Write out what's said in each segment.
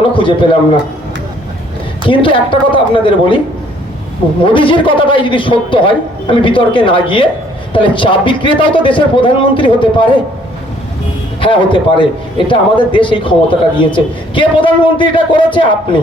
এখনও খুঁজে পেলাম না। কিন্তু একটা কথা আপনাদের বলি, মোদিজির কথাটাই যদি সত্য হয়, আমি বিতর্কে না গিয়ে, তাহলে চা বিক্রেতাও তো দেশের প্রধানমন্ত্রী হতে পারে। হ্যাঁ হতে পারে। এটা আমাদের দেশ এই ক্ষমতাটা দিয়েছে। কে প্রধানমন্ত্রীটা করেছে? আপনি।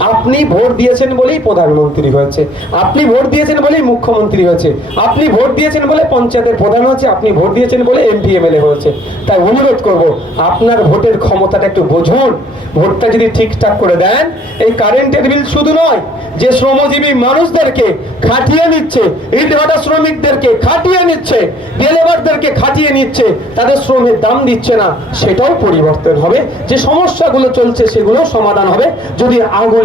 আপনি ভোট দিয়েছেন বলেই প্রধানমন্ত্রী হয়েছে। আপনি ভোট দিয়েছেন বলেই মুখ্যমন্ত্রী হয়েছে। আপনি ভোট দিয়েছেন বলে পঞ্চায়েতের প্রধান হয়েছে। আপনি ভোট দিয়েছেন বলে এমপি, এমএলএ হয়েছে। তাই অনুরোধ করব, আপনার ভোটের ক্ষমতাটা একটু বুঝুন। ভোটটা যদি ঠিকঠাক করে দেন, এই কারেন্টের বিল শুধু নয়, যে শ্রমজীবী মানুষদেরকে খাটিয়ে নিচ্ছে, ইটভাটা শ্রমিকদেরকে খাটিয়ে নিচ্ছে ডেলিভারদেরকে খাটিয়ে নিচ্ছে, তাদের শ্রমের দাম দিচ্ছে না, সেটাও পরিবর্তন হবে। যে সমস্যাগুলো চলছে সেগুলো সমাধান হবে। যদি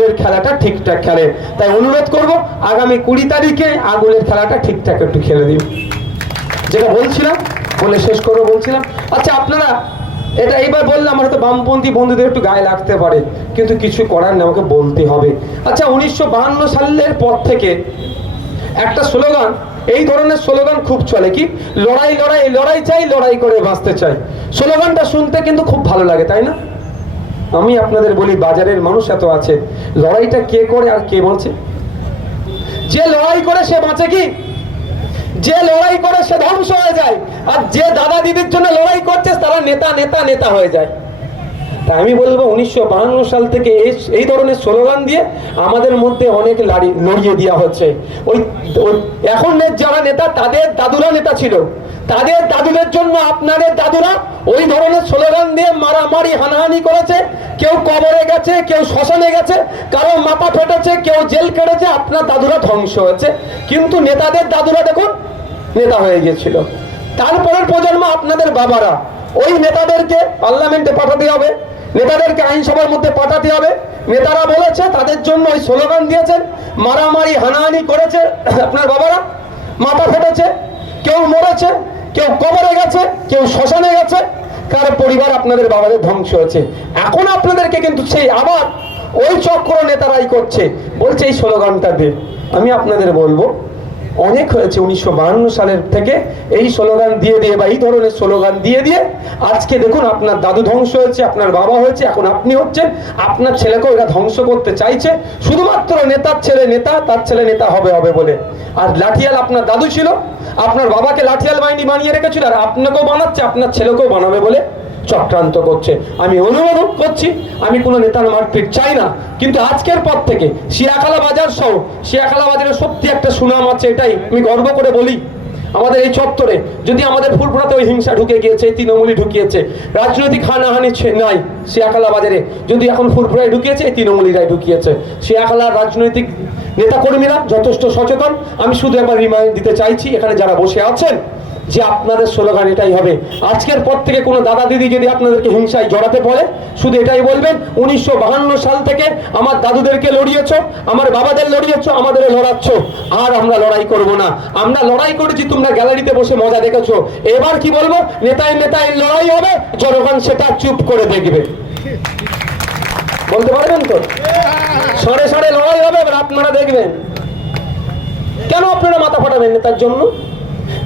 আগুনের খেলাটা ঠিকঠাক খেলে। তাই অনুরোধ করব, আগামী কুড়ি তারিখে আগুনের খেলাটা ঠিকঠাক একটু খেলে দিন। যেটা বলছিলাম, বলে শেষ করব বলছিলাম। আচ্ছা আপনারা, এটা এইবার বললে আমার হয়তো বামপন্থী বন্ধুদের একটু গায়ে লাগতে পারে, কিন্তু কিছু করার নেই, আমাকে বলতে হবে। আচ্ছা উনিশশো সালের পর থেকে একটা স্লোগান, এই ধরনের স্লোগান খুব চলে কি? লড়াই লড়াই লড়াই চাই, লড়াই করে বাঁচতে চাই। স্লোগানটা শুনতে কিন্তু খুব ভালো লাগে, তাই না? আমি আপনাদের বলি, বাজারের মানুষ এত আছে। লড়াইটা কে করে আর কে বাঁচে যে লড়াই করে সে বাঁচে কি? যে লড়াই করে সে ধ্বংস হয়ে যায়। আর যে দাদা দিদির জন্য লড়াই করছে, তারা নেতা নেতা নেতা হয়ে যায়। তাই আমি বলব উনিশশো সাল থেকে এই ধরনের স্লোগান দিয়ে আমাদের মধ্যে অনেক লাড়ি লড়িয়ে দেওয়া হচ্ছে। ওই- এখন যারা নেতা, তাদের দাদুরা নেতা ছিল। তাদের দাদুদের জন্য আপনাদের দাদুরা ওই ধরনের স্লোগান দিয়ে মারামারি, হানাহানি করেছে। কেউ কবরে গেছে, কেউ শ্মশানে গেছে, কারও মাথা ফেটেছে, কেউ জেল কেটেছে, আপনার দাদুরা ধ্বংস হয়েছে। কিন্তু নেতাদের দাদুরা দেখুন, নেতা হয়ে গিয়েছিল। তারপরের প্রজন্ম আপনাদের বাবারা। ওই নেতাদেরকে পার্লামেন্টে পাঠাতে হবে, নেতাদেরকে আইনসভার মধ্যে পাঠাতে হবে। নেতারা বলেছে, তাদের জন্য ওই স্লোগান দিয়েছেন, মারামারি, হানাহানি করেছে। আপনার বাবারা, মাথা ফেটেছে, কেউ মরেছে, কেউ কবরে গেছে, কেউ শ্মশানে গেছে, কার পরিবার আপনাদের বাবাদের ধ্বংস হয়েছে। এখন আপনাদেরকে কিন্তু সেই আবার ওই চক্র নেতারাই করছে। বলছে, এই স্লোগানটা দে। আমি আপনাদের বলব অনেক হয়েছে উনিশশো সালের থেকে। এই স্লোগান দিয়ে দিয়ে বা এই ধরনের স্লোগান দিয়ে দিয়ে আজকে দেখুন আপনার দাদু ধ্বংস হয়েছে, আপনার বাবা হয়েছে, এখন আপনি হচ্ছেন। আপনার ছেলেকেও এরা ধ্বংস করতে চাইছে। শুধুমাত্র নেতার ছেলে নেতা, তার ছেলে নেতা হবে হবে বলে। আর লাঠিয়াল আপনার দাদু ছিল। আপনার বাবাকে লাঠিয়াল বাহিনী বানিয়ে রেখেছিল, আর আপনাকেও বানাচ্ছে, আপনার ছেলেকেও বানাবে বলে। চক্রান্ত করছে। আমি অনুরোধ করছি, আমি কোনো নেতার মারপিট চাই না। কিন্তু আজকের পর থেকে শিয়াখালা বাজার সহ, শিয়াখালা বাজারে সত্যি একটা সুনাম আছে এটাই আমি গর্ব করে বলি। আমাদের এই চত্বরে যদি আমাদের ফুলপুরাতে ওই হিংসা ঢুকে গিয়েছে এই তৃণমূলী ঢুকিয়েছে, রাজনৈতিক হানাহানি নাই শিয়াখালা বাজারে। যদি এখন ফুলপুরায় ঢুকিয়েছে তৃণমূলীরাই ঢুকিয়েছে। শিয়াখালার রাজনৈতিক নেতাকর্মীরা যথেষ্ট সচেতন। আমি শুধু একবার রিমাইন্ড দিতে চাইছি, এখানে যারা বসে আছেন যে আপনাদের স্লোগান এটাই হবে। আজকের পর থেকে কোনো দাদা দিদি যদি আপনাদেরকে হিংসায় জড়াতে পারে শুধু এটাই বলবেন, উনিশশো সাল থেকে আমার দাদুদেরকে লড়িয়েছ, আমার বাবাদের লড়িয়েছ, আমাদেরও লড়াচ্ছ। আর আমরা লড়াই করব না। আমরা লড়াই করেছি, তোমরা গ্যালারিতে বসে মজা দেখেছ। এবার কি বলব, নেতায় নেতায় লড়াই হবে, জনগণ সেটা চুপ করে দেখবে। বলতে পারবেন তো? সরে সরে লড়াই হবে, এবার আপনারা দেখবেন। কেন আপনারা মাথা ফাটাবেন নেতার জন্য?